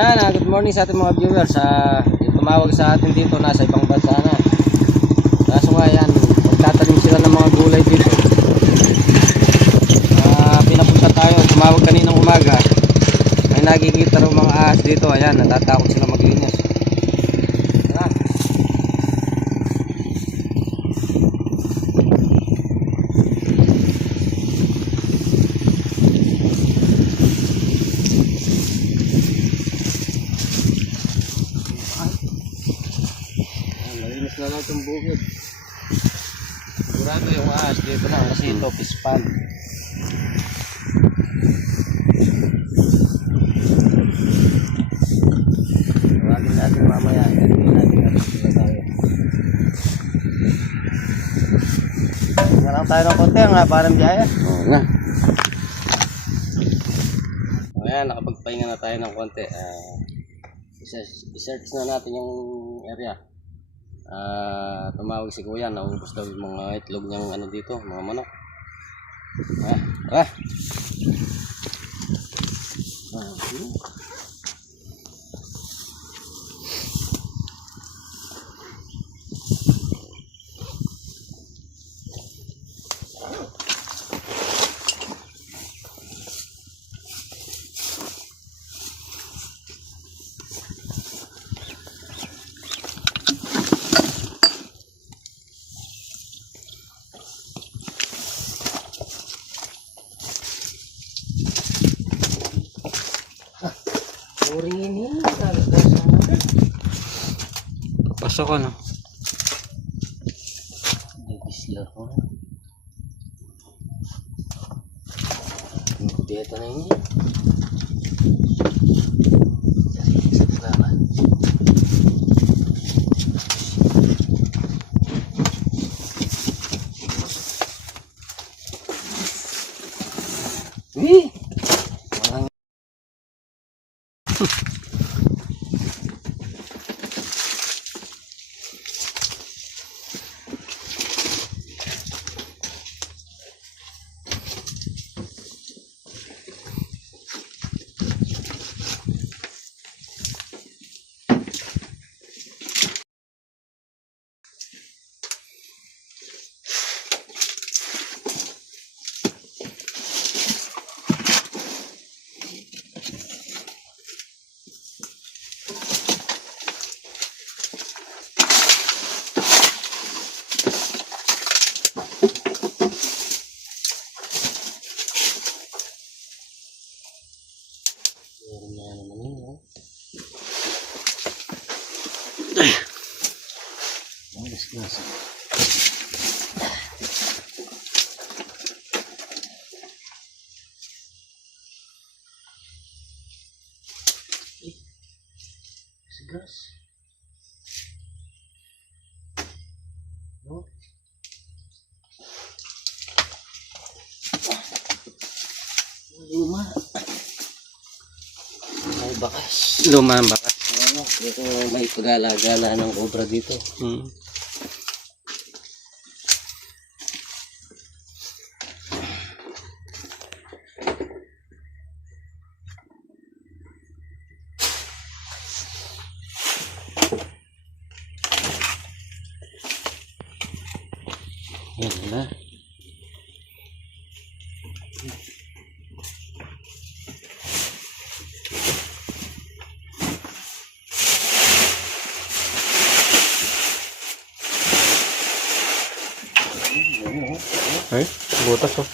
Good morning sa ating mga viewers. Tumawag sa atin dito, nasa ibang bansa na. Kaso nga yan, magtatanim sila ng mga gulay dito. Pinapunta tayo, tumawag kaninang umaga. May nakikita raw mga ahas dito. Ayan, natatakot sila maglinis. Malinis na lang itong bukid. Sigurado yung ahas dito na kasi ito pispan. Tawagin natin mamaya. Hindi natin tayo. Tingnan lang tayo ng konti nga parang biyaya. Oo nga. Ayan, nakapagpahinga na tayo ng konti. I-search na natin yung area. Tumawag si kuya, naubos daw yung mga itlog niyang ano dito, mga manok. Tara. Ini pasok ano? Dibisya ko. Beta na ini. Gas. No? Luma. May bakas. Luma ang bakas. Ano? Ito may pagala-gala ng cobra dito. Yan na. Ay, butas oh.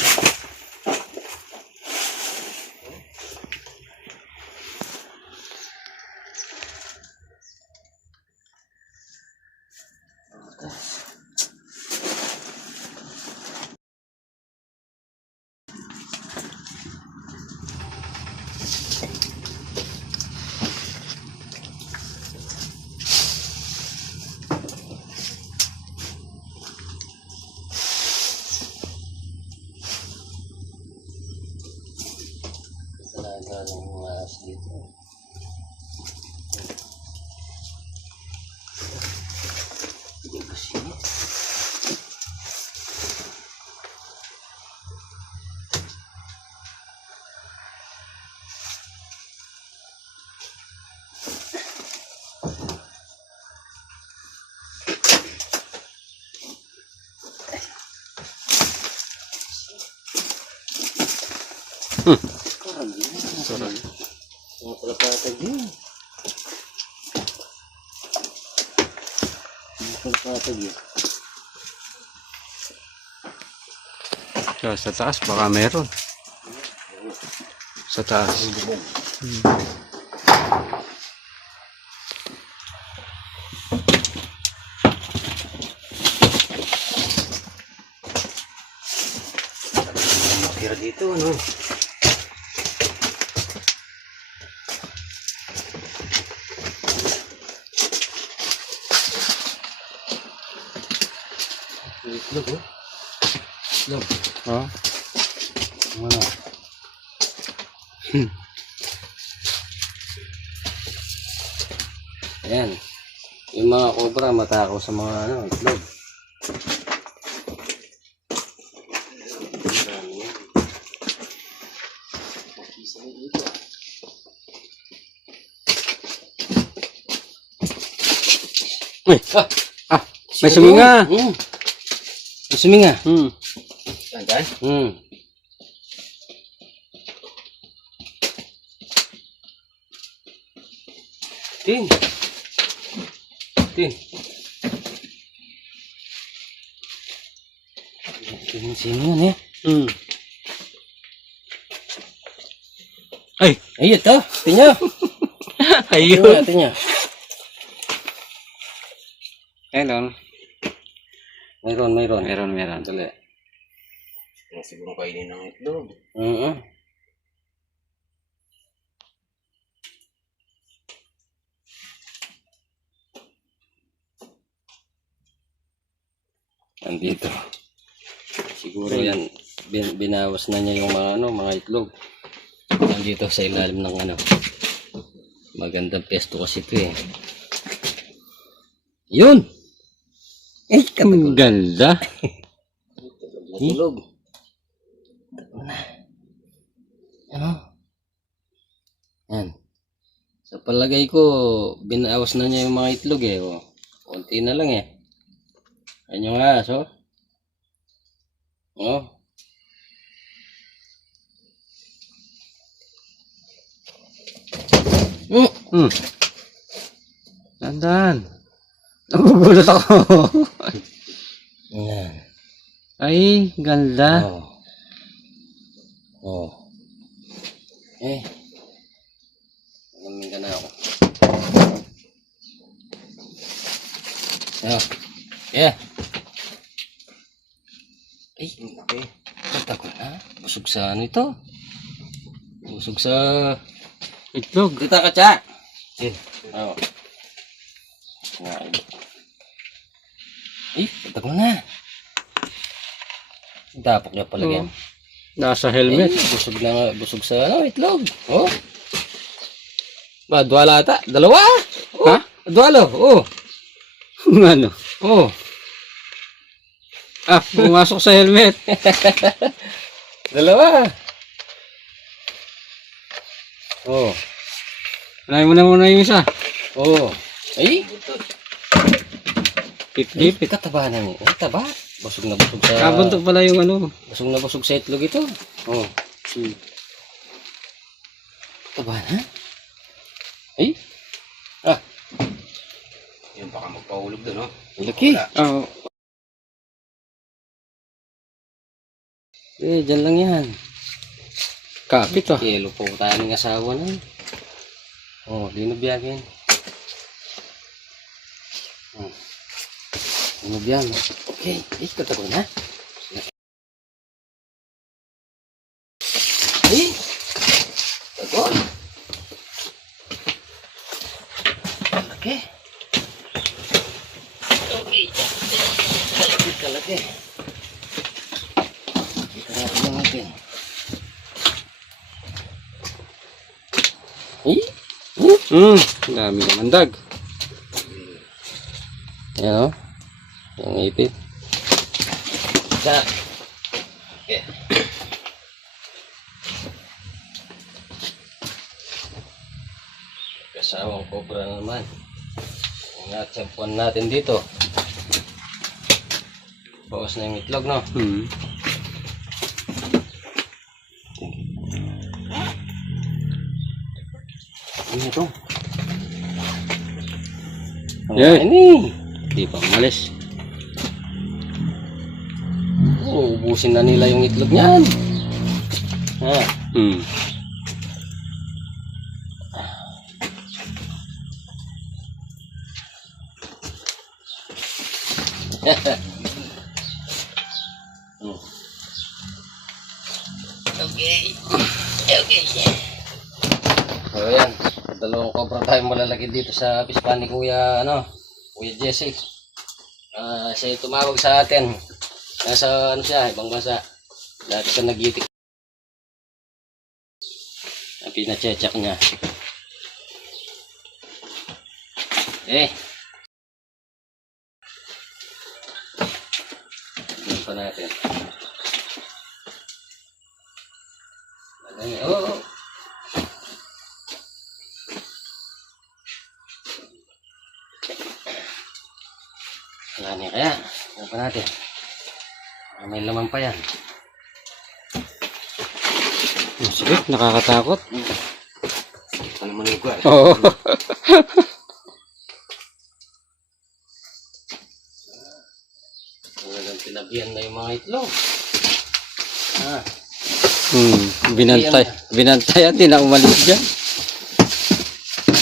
Talaga ng mga ahas dito. Hindi kasi. Sarap. Mga palapatag yun. Mga palapatag yun. Sa taas, baka meron. Sa taas. Kira dito, ano? Itlog, oh. Itlog. Oh. Ano? Ayan. Yung mga cobra matakaw sa mga ano, itlog. Uy! May suminga! May suminga? Saan? Tin. Tin. Sino yan eh? Ay! Ay, ito. Tingnan. Ayun! Tingnan. Meron. Meron. Dali. Siguro kainin ng itlog. Andito. Siguro yan, binawas na niya yung mga ano, mga itlog. Nandito sa ilalim ng ano. Magandang pesto kasi ito eh. Yun! Eh, Ang ganda! itlog. Ano? Yan. Sa palagay ko, binawas na niya yung mga itlog eh. Oh. Konti na lang eh. Yan yung aso. Oh. Tandaan. Nagugulat ako. Yan. Ay, ganda. Oh. Oh. Eh. Namin ka na ako. Oh. Yeah. Ay, okay. Tatakot na. Busog sa ano ito? Busog sa... Itlog. Dita ka, Tsa! Eh. Oh. Ngain. Eh, tatakot na. Tapok niya pala yan. Nasa helmet. Eh, busog sa ano, itlog. Oh. Ba, dwala ata. Dalawa. Oh. Ha? Dwalo. Oh. Ano? Oh. Pumasok sa helmet. Dalawa. Oh. Unahin mo na muna yung isa. Oh. Ay. Pip-pip. Kataba na niya. Ay, taba. Busog na busog sa... Kabuntok pala yung ano. Busog na busog sa itlog ito. Oh. Taba na? Ay. Ah. Yung baka magpahulog doon, no? Laki. Oo. Eh, dyan lang yan. Kapit ah. Kilo po tayo ng asawa na. Oh, linubiyagin. Oh. Linubiyag. Okay. Eh, katago na. Eh, tago. Kalaki. Okay. Kalaki. Ikarapin lang natin. Eh? Dami naman dag. Yan o. Yung ipit. Sa. Okay. Kasawang cobra na naman. Ang natsampuan natin dito. Bawas na yung itlog, no? Ano ito? Yan. Ini. Di pa umalis. Ubusin na nila yung itlog niyan. Ha. Hmm. Hmm. Okay. Okay. So yan, dalawang cobra tayo malalaki dito sa pispan ni Kuya, Kuya Jesse. Siya yung tumawag sa atin. Nasa siya, ibang bansa. Dati siya nag-itik. Ang pina-check niya. Tignan pa natin. Oh. Yan yan kaya. Tignan pa natin. May laman pa yan. Sige, nakakatakot. Ano naman yung kuwan? Oo. Talagang tinabihan na yung mga itlog. Binantayan, di na umalis dyan.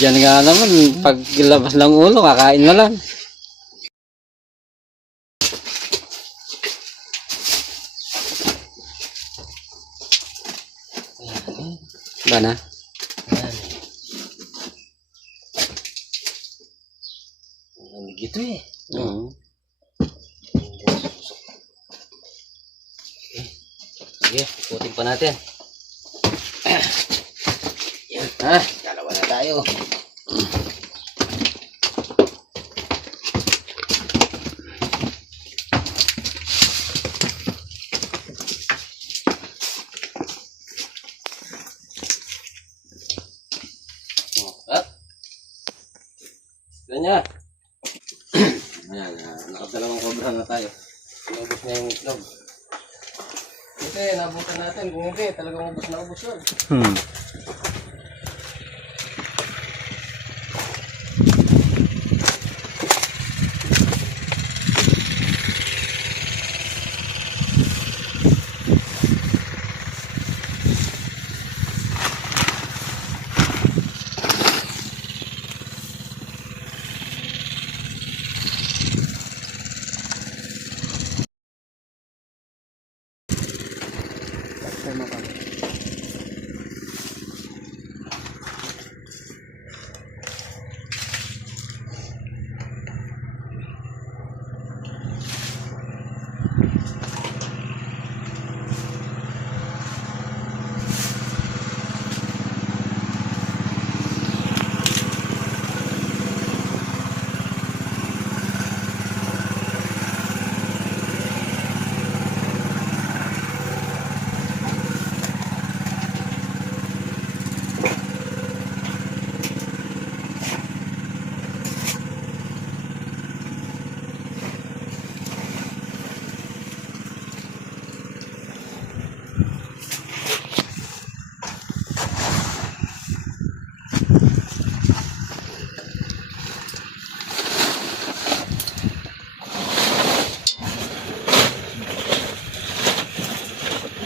Diyan nga naman, pag labas ng ulo, kakain na lang. Ba na? Yan. Lamig ito eh. Oo. Sige, ikutin pa natin. Yan, dalawa na tayo. At, ganyan. Ayan, nakadalawang cobra na tayo. Inubos na yung itlog. Kasi nabutan natin, kung hindi, talagang ubos na ubos yun.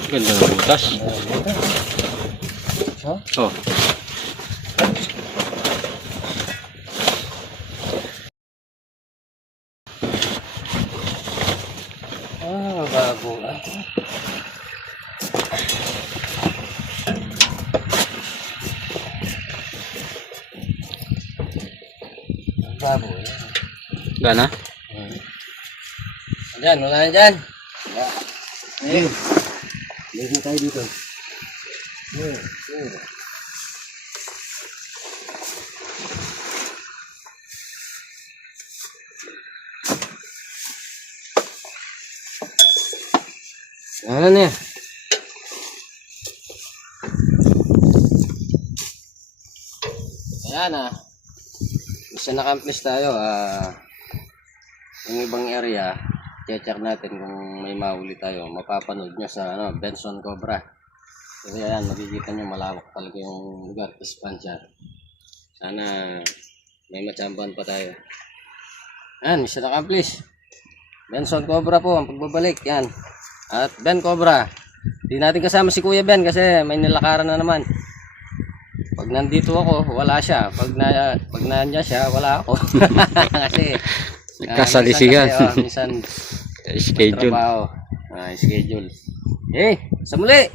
Ganda ng butas. Oh. Bago lang. Bago yan. Gana? Diyan, wala na dyan. Ayun. Meron na tayo dito. Ano na yan? Ayan Isa na-accomplish tayo. Yung ibang area, check natin kung may mahuli tayo. Mapapanood nyo sa Benson Cobra. Kasi ayan, makikita nyo malawak talaga yung lugar. Pispan siya. Sana may matsambahan pa tayo. Yan, mission accomplished. Benson Cobra po ang pagbabalik. Yan. At Ben Cobra. Di natin kasama si Kuya Ben kasi may nilakaran na naman. Pag nandito ako, wala siya. Pag nandiyan siya, wala ako. Kasi Kasalisigan. minsan Schedule. trabaho. Schedule. Eh, sa muli!